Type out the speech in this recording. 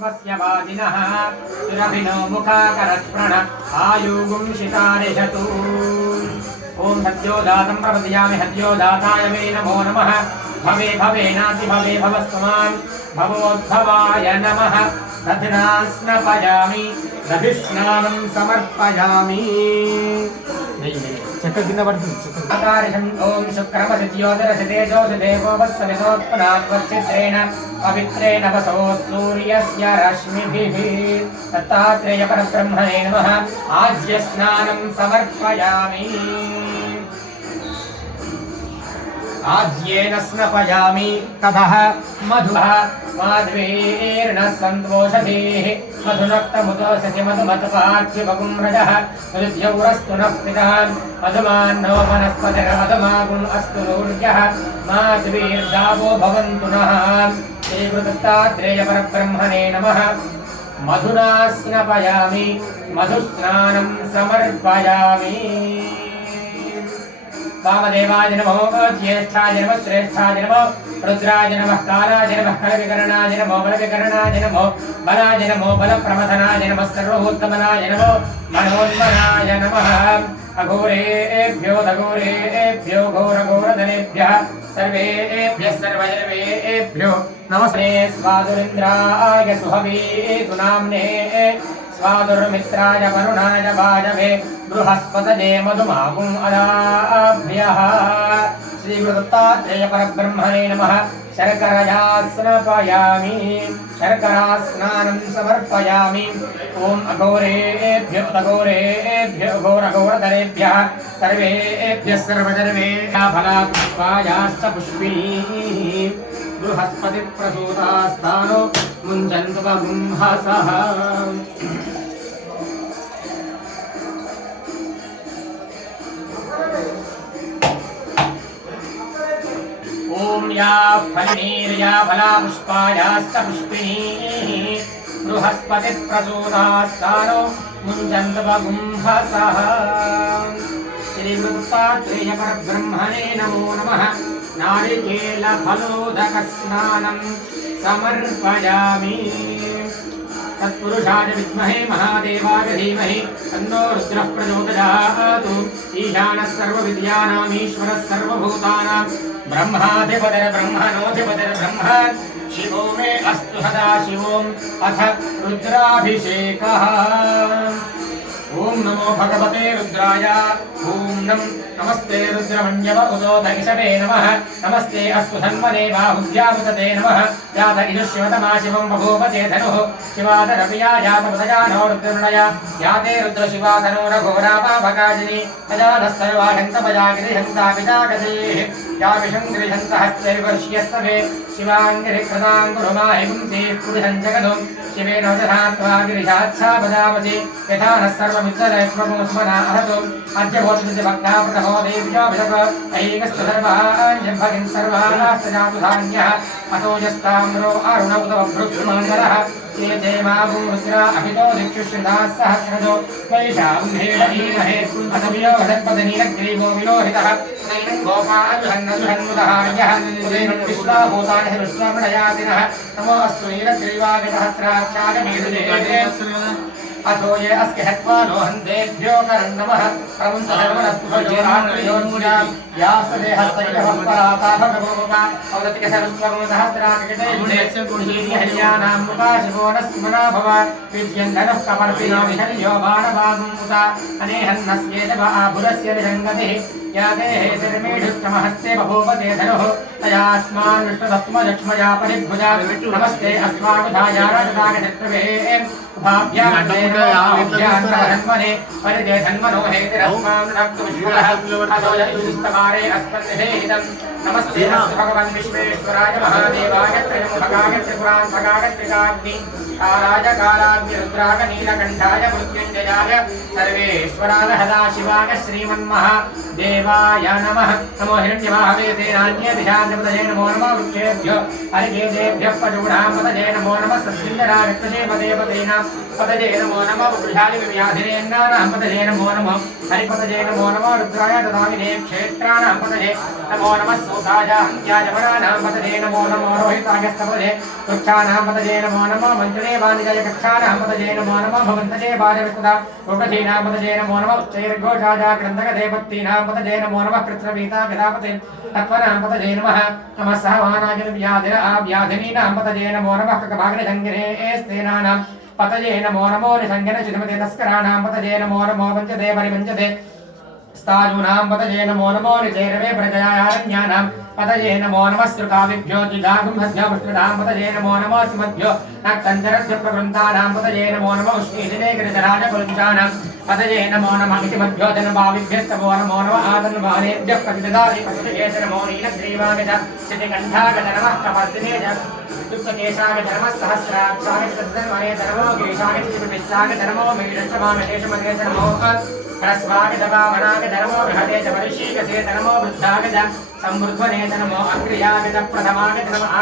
स्वस्य वादिनः सुरभिनो मुखाकरस्प्रण आयुगुंशितारिषतु। ओम सद्योदातं प्रपद्यामि सद्योदाताय मे नमो नमः। भवे भवेनाति भवे भवस्त्वमान् भवोद्भवाय नमः। दधिना स्नपयामि दधिस्नानं समर्पयामि। चक्कर कितना पड़ती आकारिषं ओम शुक्रमसिद्योदरसिदेवोपस्सवितोत्पन्नात्वच्चित्रेण पवित्रेण वसो सूर्यस्य रश्मिभिः दत्तात्रेय परब्रह्मणे नमः। आज्यस्नानं समर्पयामि। आज्येन स्नपयामि ततः मधुः माध्वीर्न सन्तोषधीः मधुनक्तमुदोषधि मधुमत्पार्थ्यवगुंरजः मधुद्यौरस्तु नः पितः मधुमान्नो वनस्पतिर्मधुमागुम् अस्तु नूर्यः माध्वीर्दावो भवन्तु नः। श्रीगुरुदत्तात्रेय परब्रह्मणे नमः। मधुना स्नपयामि मधुस्नानं समर्पयामि। वामदेवाय नमो ज्येष्ठाय नमः श्रेष्ठाय नमः रुद्राय नमः कालाय नमः कलविकरणाय नमो बलविकरणाय नमो बलाय नमो बलप्रमथनाय नमः सर्वभूतमनाय नमो मनोन्मनाय नमः। अघोरेभ्यो दघोरेभ्यो घोरघोरधनेभ्यः सर्वेभ्यः सर्वजनमेभ्यो नमस्ते। स्वादुरिन्द्राय सुहवीतु नाम्ने स्वादुर्मित्राय वरुणाय वाजवे बृहस्पतये मधुमागुम् अदाभ्यः। श्रीगुरुदत्तात्रेय परब्रह्मणे नमः। शर्करया स्नपयामि शर्करास्नानं समर्पयामि। ओम अघोरेभ्यो तघोरेभ्यो घोरघोरधरेभ्यः सर्वेभ्यः सर्वजनमेभ्यः फलापुष्पायाश्च पुष्पिणीः बृहस्पतिप्रसूतास्तानो मुञ्चन्तु बगुंहसः। ओम या फलिनीर्या फलापुष्पायाश्च पुष्पिणीः बृहस्पतिप्रसूतास्तानो मुञ्चन्तु बगुंहसः। श्रीगुरुदत्तात्रेय परब्रह्मणे नमो नमः। नारिकेलफलोदकस्नानं समर्पयामि। तत्पुरुषाय विद्महे महादेवाय धीमहि तन्नो रुद्रः प्रचोदयात्। ईशानः सर्वविद्यानाम् ईश्वरः सर्वभूतानां ब्रह्माधिपतिर्ब्रह्मणोऽधिपतिर्ब्रह्म शिवो मे अस्तु सदा शिवोम् अथ रुद्राभिषेकः। ओम नमो भगवते रुद्राय। ओम नमस्ते रुद्रमण्यव उदोदगिषवे नमः। नमस्ते अस्तु धन्वने बाहुभ्यामुदते नमः। जात इदुष्यवतमा शिवं बभूवते धनुः शिवादरपिया जातमुदजानो रुद्रनया याते रुद्रशिवाधनो रघोरापाभकाजिनी अजानस्तर्वाहन्तमजागिरिहन्तापिताकसेः या विषं गृहन्तहस्तैर्वर्ष्यस्तवे शिवाङ्गिरिकृतां गुरुमाहि पुंसेः पुरुषं जगदो शिवेन वदधात्वा गिरिशाच्छा वदामसि यथा नः सर्वमित्रदैश्वमोस्मना अहतो अद्य भवति भक्ता प्रथमो देव्याभिषप ऐकस्तु सर्वाञ्जभगिं सर्वास्तजातु धान्यः अतो यस्ताम्रो अरुणमुदवभृत्सुमङ्गलः ये जयमागुं रुद्रा अभितो दिक्षुश्रिताः सहस्रजो वैशाम्भेडीमहे असमियो भदत्पदनीलग्रीवो विलोहितः नैनं गोपालुहन्नदुहन्मुदः यः उदयनं विश्वाभूतानि विश्वामणयातिनः नमो अस्तु नीलग्रीवागसहस्राक्षाय मेरुदेवे अथो ये अस्के हत्वानो हन्तेभ्यो करं नमः प्रमुञ्चधर्मनस्तुभयोरात्मयोर्मुजा यास्तदे हस्तैकः पराता भगवोपा अवदतिकसरस्वं सहस्राकिटेभ्ये हल्यानां मुपा शिवो न स्मना भव विद्यन्दनः कपर्तिनो विहल्यो बाणवागुमुता अनेहन्नस्येतव आभुरस्य विसङ्गतिः याते हेतिर्मेढुत्तमहस्ते बभूवते धनुः तयास्मान् विष्णुदत्तमलक्ष्मया परिभुजा नमस्ते अस्माकधाया राजदागशत्रवे भाभ्यान्मने परिदे धन्मनो हेतिरस्मान् रक्तविष्णुः अतो यदुस्तमारे अस्मद्विधेहितं नमस्ते अस्तु भगवन् विश्वेश्वराय महादेवाय त्र्यम्बकाय त्रिपुरान्तकाय त्रिकाग्नि कालाय कालाग्नि रुद्राय नीलकण्ठाय मृत्युञ्जयाय सर्वेश्वराय सदाशिवाय श्रीमन्महादेवाय नमः। नमो हिरण्यवाहवे तेनान्यदिशां पतये नमो नमः वृक्षेभ्यो हरिकेशेभ्यः पशूनां पतये नमो नमः सस्मिन्नरागक्षेपदेवतेनां पतये नमो नमः वृषालिव्याधिनेन्द्राणां पतये नमो नमः हरिपतये नमो नमः रुद्राय ददामिने क्षेत्राणां पतये नमो नमः सूताय हन्त्याय वराणां पतये नमो नमः रोहितायस्तपदे वृक्षाणां पतये नमो नमः मन्त्रिणे वाणिजय कक्षाणां पतये नमो नमः भवन्तये वाजविष्णुदा उग्रधीनां पतये नमो नमः उच्चैर्घोषाय क्रन्दकदेवत्तीनां पतये नमो नमः कृत्रवीता गदापते तत्त्वनां पतये नमः नमः सहवानाय व्याधिर आव्याधिनीनां पतये नमो नमः ककभाग्निसङ्गिने स्तेनानां पतये नमो नमो निसङ्गिन चितमते तस्कराणां पतये नमो नमो वञ्चते परिवञ्चते स्थायूनां पतये नमो नमो निचैरवे प्रजयारण्यानां पतये नमो नमः श्रुताविभ्यो जुजागुंहभ्यो पुष्पदां पतये नमो नमः सुमभ्यो नक्तञ्जरभ्यो प्रवृन्तानां पतये नमो नमः उष्णीदिने गिरिजराजकुलञ्चानां पतये नमो नमः इतिमभ्यो जनभाविभ्यस्तमो नमो नमः आदन्वानेभ्यः प्रतिददाति पतिते नमो नीलग्रीवाय च शितिकण्ठाय नमः कपर्दिने च युक्तकेशाय नमः सहस्राक्षाय तद्धन्वने नमो केशाय चितिविष्टाय नमो मीडष्टमामेशमने नमो ह्रस्वाय दवामनाय नमो बृहते च परिशीकसे नमो वृद्धाय च संवृध्वने नमो अग्र्याय च प्रथमाय नमः